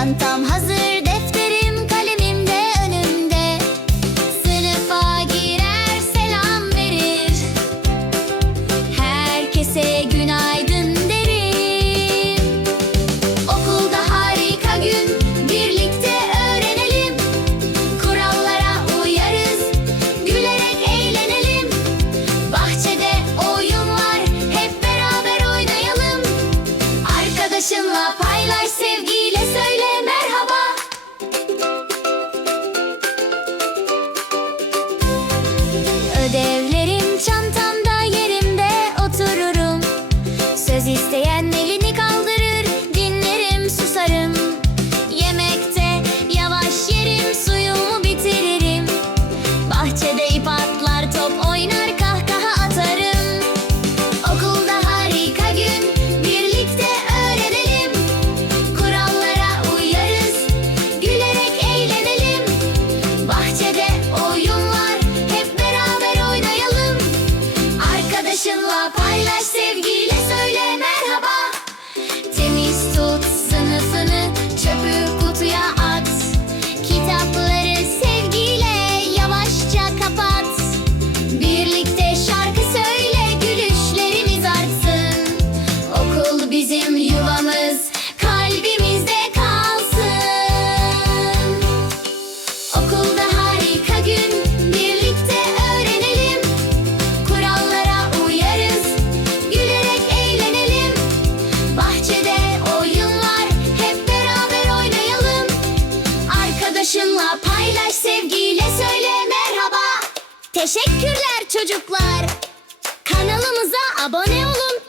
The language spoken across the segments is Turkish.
Çantam hazır defterim kalemim önümde. Sınıfa girer selam verir. Herkese günaydın derim. Okulda harika gün birlikte öğrenelim. Kurallara uyarız gülerek eğlenelim. Bahçede oyun var hep beraber oynayalım. Arkadaşınla paylaş sevgi. İsteyen elini kaldırır dinlerim susarım. Yemekte yavaş yerim suyumu bitiririm. Bahçede Teşekkürler çocuklar. Kanalımıza abone olun.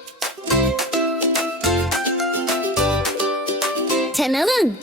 Tenal'ın